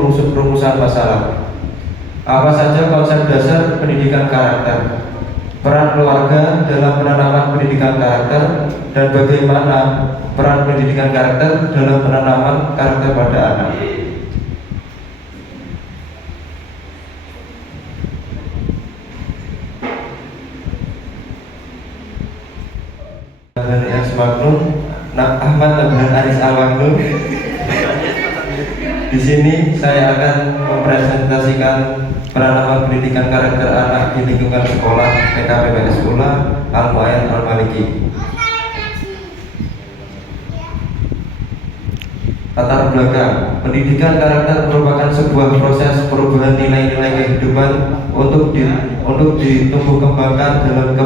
rumusan masalah. Apa saja konsep dasar pendidikan karakter, peran keluarga dalam penanaman pendidikan karakter, dan bagaimana peran pendidikan karakter dalam penanaman karakter pada anak. Ahmad Nabhan Aris Al-Magnun. Di sini saya akan mempresentasikan penanaman pendidikan karakter anak di lingkungan sekolah PKPPS Ula Al-Mu'ayyad Al-Maliki. Latar belakang pendidikan karakter merupakan sebuah proses perubahan nilai-nilai kehidupan untuk ditumbuh kembangkan dalam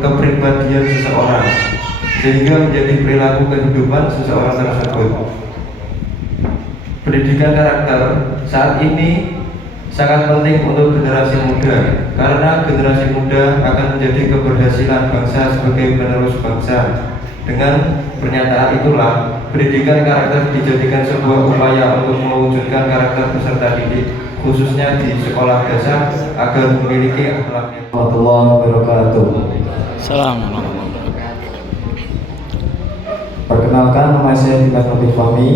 kepribadian seseorang, sehingga menjadi perilaku kehidupan seseorang tersebut. Pendidikan karakter saat ini sangat penting untuk generasi muda, karena generasi muda akan menjadi keberhasilan bangsa sebagai penerus bangsa. Dengan pernyataan itulah, pendidikan karakter dijadikan sebuah upaya untuk mewujudkan karakter peserta didik, khususnya di sekolah dasar, agar memiliki akhlak. Warahmatullahi wabarakatuh. Assalamualaikum. Perkenalkan, nama saya Dimas Nobit Fahmi.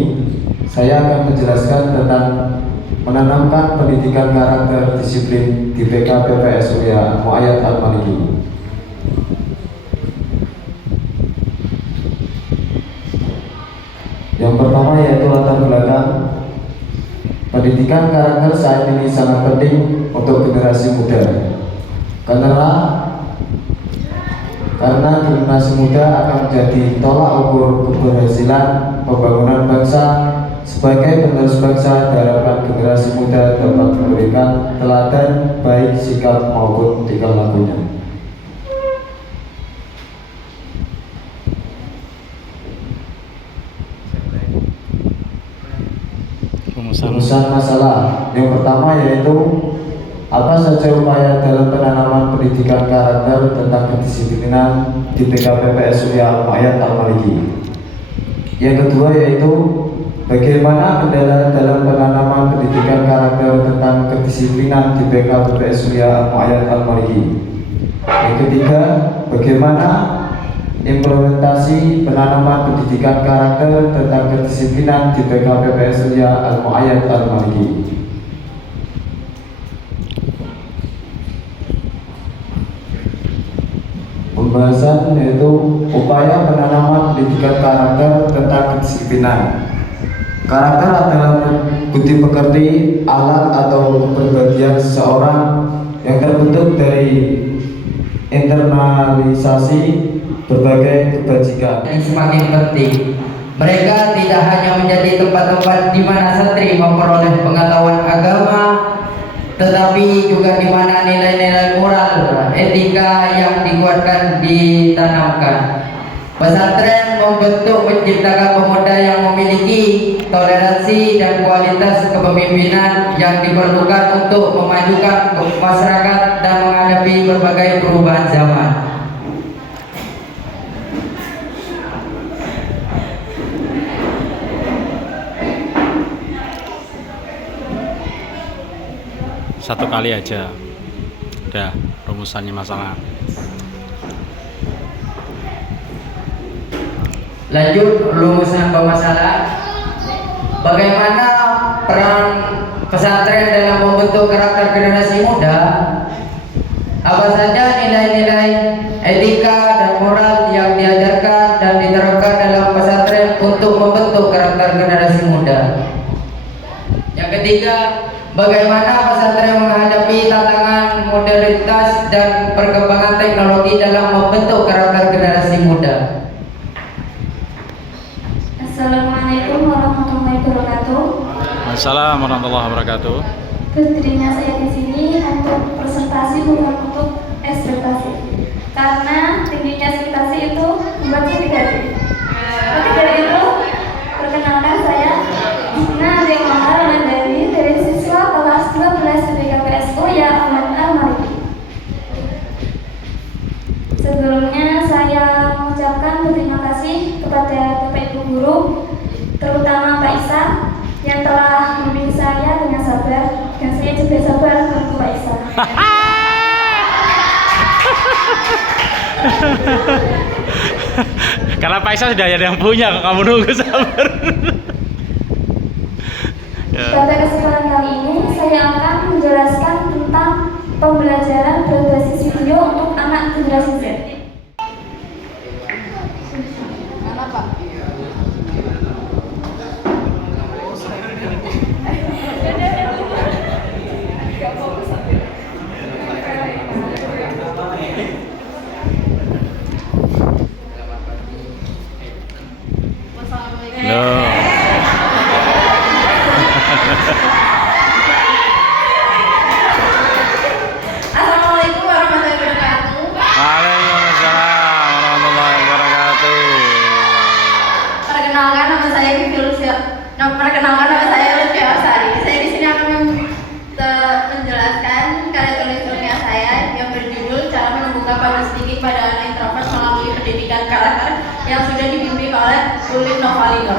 Saya akan menjelaskan tentang menanamkan pendidikan karakter disiplin di PKPPS Ulia Mu'ayyad Al-Maliki. Yang pertama yaitu latar belakang. Pendidikan karakter saat ini sangat penting untuk generasi muda, karena generasi muda akan menjadi tolak ukur keberhasilan pembangunan bangsa. Sebagai penerus bangsa, diharapkan generasi muda dapat memberikan teladan baik sikap maupun tingkah lakunya. Rumusan masalah. Yang pertama yaitu apa saja upaya dalam penanaman pendidikan karakter tentang kedisiplinan di PKPPS Ulia Al-Mu'ayyad Al-Maliki. Yang kedua yaitu bagaimana kendala dalam penanaman pendidikan karakter tentang kedisiplinan di PKPPS Ulia Al-Mu'ayyad Al-Maliki. Yang ketiga, bagaimana implementasi penanaman pendidikan karakter tentang kedisiplinan di PKPPS Ulia Al-Mu'ayyad Al-Maliki. Pembahasan yaitu upaya penanaman pendidikan karakter tentang kedisiplinan. Karakter adalah budi pekerti, alat atau kepribadian seseorang yang terbentuk dari internalisasi berbagai kebajikan. Yang semakin penting, mereka tidak hanya menjadi tempat-tempat di mana santri memperoleh pengetahuan agama, tetapi juga di mana nilai-nilai moral, etika yang dikuatkan ditanamkan. Pesantren membentuk menciptakan pemuda yang memiliki toleransi dan kualitas kepemimpinan yang diperlukan untuk memajukan masyarakat dan menghadapi berbagai perubahan zaman. Satu kali aja udah rumusannya masalah. Lanjut rumusan permasalahan. Bagaimana peran pesantren dalam membentuk karakter generasi muda? Apa saja nilai-nilai etika dan moral yang diajarkan dan diterapkan dalam pesantren untuk membentuk karakter generasi muda? Yang ketiga, bagaimana pesantren menghadapi tantangan modernitas dan perkembangan teknologi dalam membentuk karakter generasi muda? Assalamualaikum warahmatullahi wabarakatuh. Assalamualaikum warahmatullahi wabarakatuh. Ketika saya di sini untuk presentasi bukan untuk ekspektasi, karena tingginya ekspektasi itu membuat saya negatif. Tapi dari itu, perkenalkan saya Gina Adeng Mahal dari siswa kelas 12 PKPSU ya Al-Maliki. Sebelumnya saya mengucapkan terima kasih kepada Bapak Ibu Guru, terutama Pak Isa yang telah membimbing saya dengan Karena Faisal sudah ada yang punya, kok kamu nunggu sabar. Ya. Pada kesempatan kali ini saya akan menjelaskan tentang pembelajaran berbasis video untuk anak generasi Z. Loh. Assalamualaikum warahmatullahi wabarakatuh. Waalaikumsalam warahmatullahi wabarakatuh. Perkenalkan nama saya Lutfi Asari. Saya di sini akan menjelaskan karya tulis ilmiah saya yang berjudul Cara Menumbuhkan Public Speaking pada Anak Introvert Melalui Pendidikan Karakter yang sudah dibimbing oleh Ulin Novalino.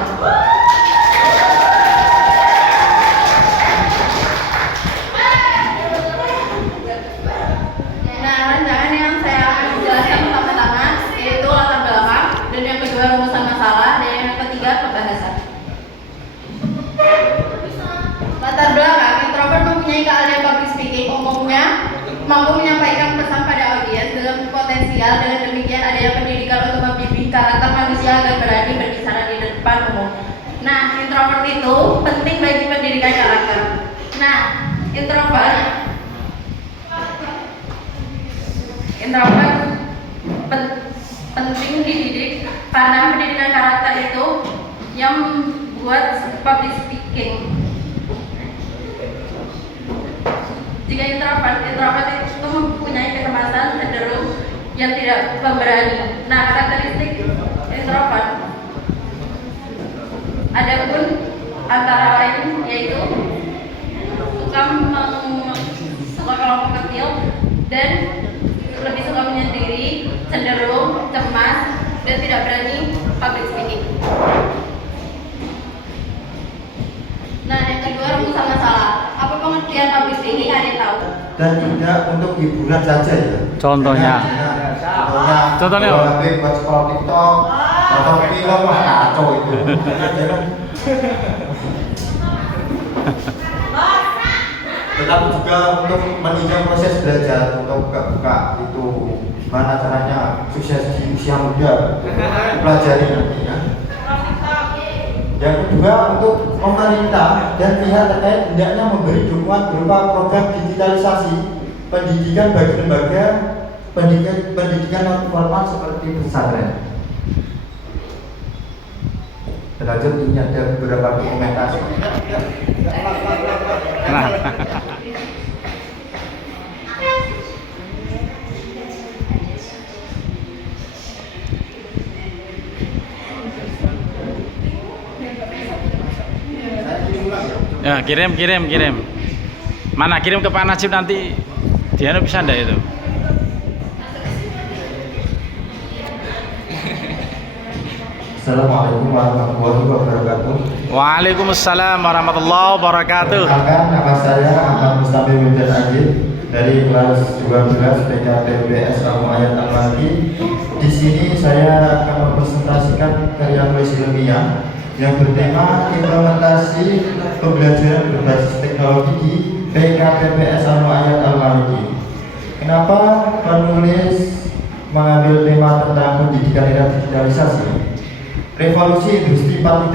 Nah, rancangan yang saya akan jelaskan pertama-tama yaitu latar belakang, dan yang kedua rumusan masalah, dan yang ketiga pembahasan. Latar belakang, introvert mempunyai keahlian public speaking, umumnya mampu menyampaikan pesan pada audiens dengan potensial. Dengan demikian adanya pendidikan untuk membimbing karakter manusia agar berani berbicara di depan umum. Nah, introvert itu penting bagi pendidikan karakter. Nah, introvert penting dididik karena pendidikan karakter itu yang membuat public speaking. Jika introvert itu mempunyai kecemasan cenderung yang tidak pemberani. Nah, karakteristik introvert adapun antara lain yaitu suka kelompok kecil dan lebih suka menyendiri, cenderung cemas, dan tidak berani public speaking. Nah, yang kedua rumusan masalah. Apa pengertian public speaking? Ada yang tahu? Dan tidak untuk hiburan saja ya. Contohnya Contohnya buat sekolah TikTok atau film, wah kacau itu. Tetapi juga untuk menunjang proses belajar, untuk buka itu gimana caranya sukses di usia muda, pelajari nantinya. Yang kedua, untuk pemerintah dan pihak terkait hendaknya memberi dukungan berupa program digitalisasi pendidikan bagi lembaga pendidikan non formal seperti pesantren. Berlanjut, ini ada beberapa dokumentasi. Ya, kirim. Mana kirim ke Pak Najib nanti dia bisa ndak itu? Assalamualaikum warahmatullahi wabarakatuh. Waalaikumsalam warahmatullahi wabarakatuh. Perkenalkan, nama saya Ahmad Mustafa Wildan Agil dari kelas 12 PKPBS Al-Mu'ayyad Al-Maliki. Di sini saya akan mempresentasikan karya tulis ilmiah yang bertema implementasi pembelajaran berbasis teknologi di PKPBS Al-Mu'ayyad Al-Maliki. Kenapa penulis mengambil tema tentang pendidikan era digitalisasi? Revolusi industri 4.0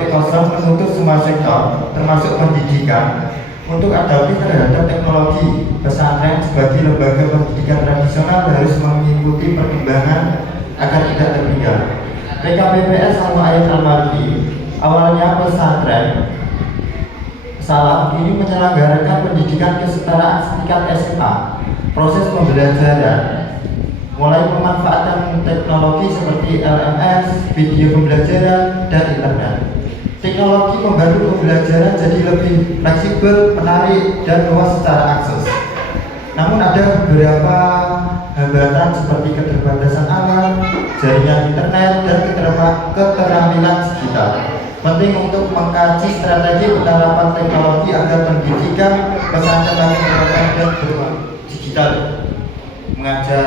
menuntut semua sektor, termasuk pendidikan, untuk adaptif terhadap teknologi. Pesantren sebagai lembaga pendidikan tradisional harus mengikuti perkembangan agar tidak tertinggal. PKPBS Al-Mu'ayyad Al-Maliki, awalnya pesantren Salam ini menyelenggarakan pendidikan kesetaraan setingkat SMA. Proses pembelajaran mulai pemanfaatan teknologi seperti LMS, video pembelajaran, dan internet. Teknologi membantu pembelajaran jadi lebih fleksibel, menarik, dan luas secara akses. Namun ada beberapa hambatan seperti keterbatasan alat, jaringan internet, dan keterampilan digital. Penting untuk mengkaji strategi penerapan teknologi agar pendidikan pesantren makin kompeten dan berdigital. Mengajar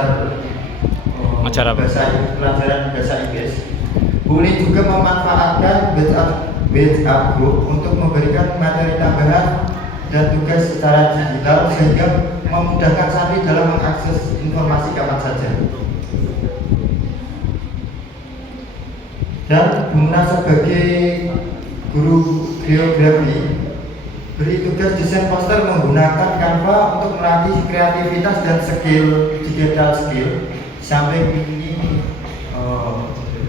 Belajar apa? pelajaran bahasa Inggris. Boleh juga memanfaatkan WhatsApp group untuk memberikan materi tambahan dan tugas secara digital sehingga memudahkan santri dalam mengakses informasi kapan saja. Dan Bunda sebagai guru geografi beri tugas desain poster menggunakan Canva untuk melatih kreativitas dan digital skill. Sampai ini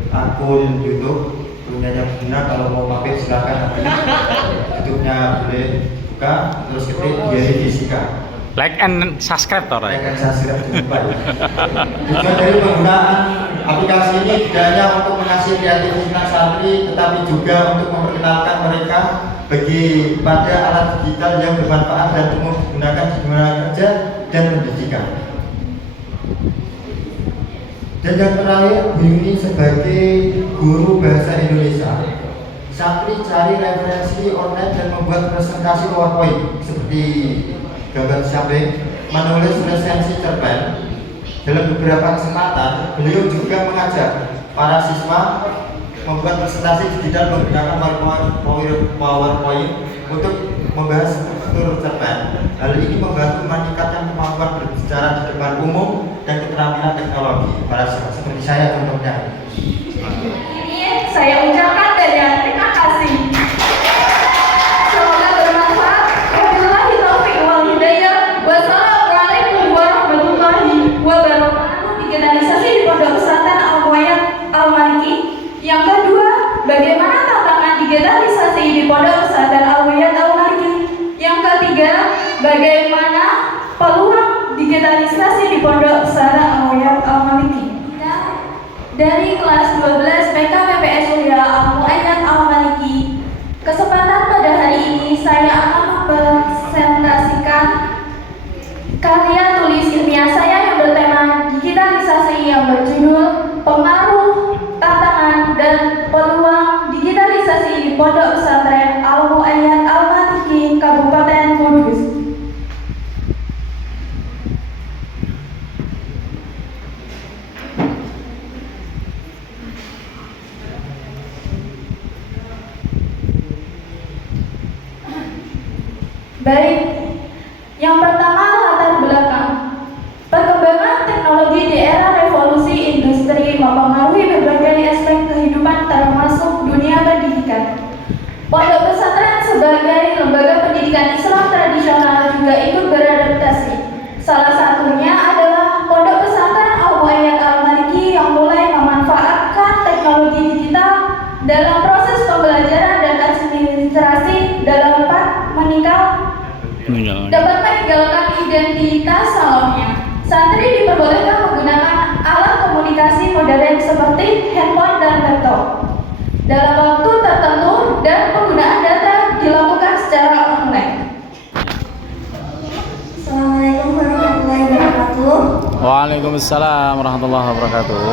akun YouTube punya Bunda, kalau mau mampir silakan, nanti YouTube-nya boleh buka, terus ketik Diary Fisika. Like and subscribe toh, Like and subscribe lupa ya. Tujuan dari penggunaan aplikasi ini tidak hanya untuk mengasih kreativitas santri, tetapi juga untuk memperkenalkan mereka pada alat digital yang bermanfaat dan umum digunakan di dunia kerja dan pendidikan. Dan yang terakhir, Bu Yuni sebagai guru bahasa Indonesia, santri cari referensi online dan membuat presentasi PowerPoint seperti gambar samping, menulis resensi cerpen. Dalam beberapa kesempatan, beliau juga mengajak para siswa membuat presentasi digital menggunakan PowerPoint untuk membahas struktur cerpen. Hal ini membantu meningkatkan kemampuan berbicara di depan umum dan keterampilan teknologi para siswa seperti saya contohnya. Ini saya ucapkan banyak terima kasih. Semoga bermanfaat. Wabillahi taufiq wal hidayah. Wassalamualaikum warahmatullahi wabarakatuh. Digitalisasi di Pondok Pesantren Al-Mu'ayyad Al-Maliki. Yang kedua, bagaimana tantangan digitalisasi di Pondok Pesantren Al-Mu'ayyad Al-Maliki. Yang ketiga, bagaimana peluang digitalisasi di Pondok Pesantren Al-Mu'ayyad Al-Maliki. Dari kelas 12 PKPPS Ulia Al-Mu'ayyad Al-Maliki, kesempatan pada hari ini saya akan mempresentasikan karya tulis ilmiah saya yang bertema digitalisasi yang berjudul Pengaruh, Tantangan, dan Peluang Digitalisasi di Pondok Pesantren Al-Mu'ayyad Al-Maliki, Kabupaten Kudus. Baik, yang pertama latar belakang. Perkembangan teknologi di era revolusi industri mempengaruhi berbagai aspek kehidupan termasuk dunia pendidikan. Pondok pesantren sebagai lembaga pendidikan Islam tradisional juga ikut beradaptasi. Salah satunya adalah Pondok Pesantren Al-Mu'ayyad Al-Maliki yang mulai memanfaatkan teknologi digital dalam proses pembelajaran dan administrasi dalam dapat meninggalkan identitas salonnya. Santri diperbolehkan menggunakan alat komunikasi modern seperti handphone dan laptop dalam waktu tertentu dan penggunaan data dilakukan secara online. Assalamualaikum warahmatullahi wabarakatuh. Waalaikumsalam warahmatullahi wabarakatuh.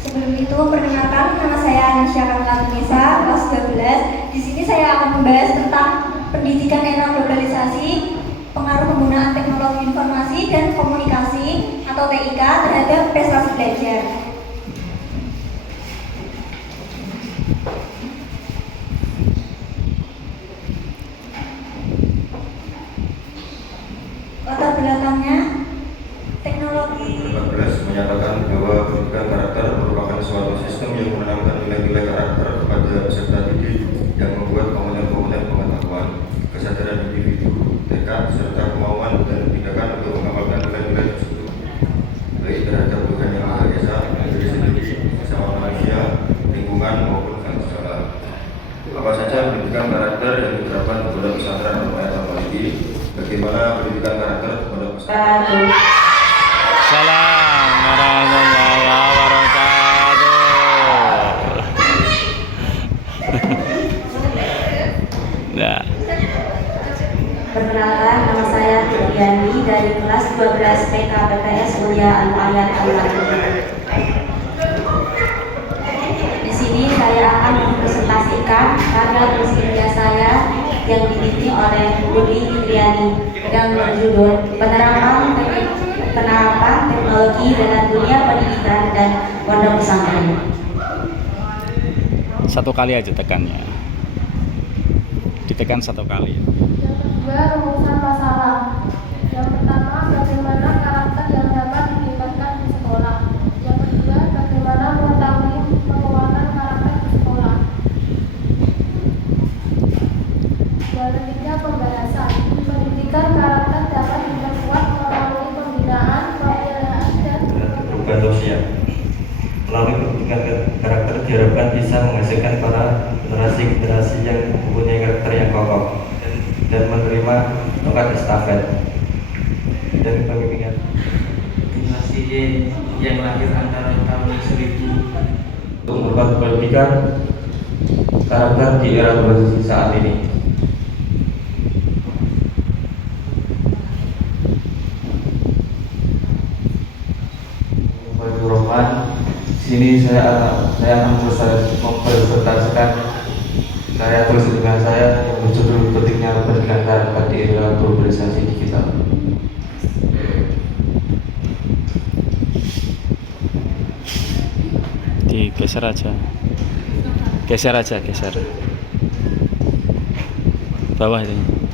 Sebelum itu, perkenalkan, nama saya Anasya Kamlanisa, kelas 12. Di sini saya akan membahas tentang pendidikan era globalisasi, pengaruh penggunaan teknologi informasi dan komunikasi atau TIK terhadap prestasi belajar. Latar belakangnya, teknologi 14 menyatakan bahwa pendidikan karakter merupakan suatu sistem yang menanamkan nilai-nilai karakter kepada peserta didik yang membuat komponen-komponen pengetahuan, kesadaran individu, tekad, serta kemauan dan tindakan untuk mengamalkan nilai-nilai tersebut, baik terhadap Tuhan Yang Maha Esa, diri sendiri, sesama manusia, lingkungan maupun bangsa. Apa saja pendidikan karakter yang diterapkan kepada pesantren Al-Mu'ayyad Al-Maliki? Bagaimana pendidikan karakter kepada pesantren? Salam warahmatullahi wabarakatuh. Nah. Perkenalkan, nama saya Diani dari kelas 12 PKPPS Ulia Al-Mu'ayyad Al-Maliki. Di sini saya akan mempresentasikan karya tulis ilmiah saya yang dibimbing oleh Budi Indriani yang berjudul penerapan teknologi teknologi dalam dunia pendidikan dan pondok pesantren. Satu kali aja tekannya. Ditekan satu kali. Yang kedua, rumusan masalah. Yang pertama, bagaimana karakter yang dapat ditingkatkan di sekolah. Yang kedua, bagaimana mengetahui penguatan karakter di sekolah. Yang ketiga, pembahasan. Pendidikan karakter dapat diperkuat melalui pembinaan, pembelaan, dan Perubahan sosial. Melalui pendidikan karakter diharapkan bisa menghasilkan para generasi yang mempunyai karakter yang kokoh dan menerima tongkat estafet dan kepemimpinan. Generasi Y yang lahir antara tahun 1000 Untuk membuat pendidikan karakter di era globalisasi saat ini. Roman, sini saya akan mempresentasikan karya tulis ilmiah saya yang berjudul Pentingnya Pendidikan Karakter di Era Globalisasi Digital. Digeser aja. Geser aja, geser. Bawah ini.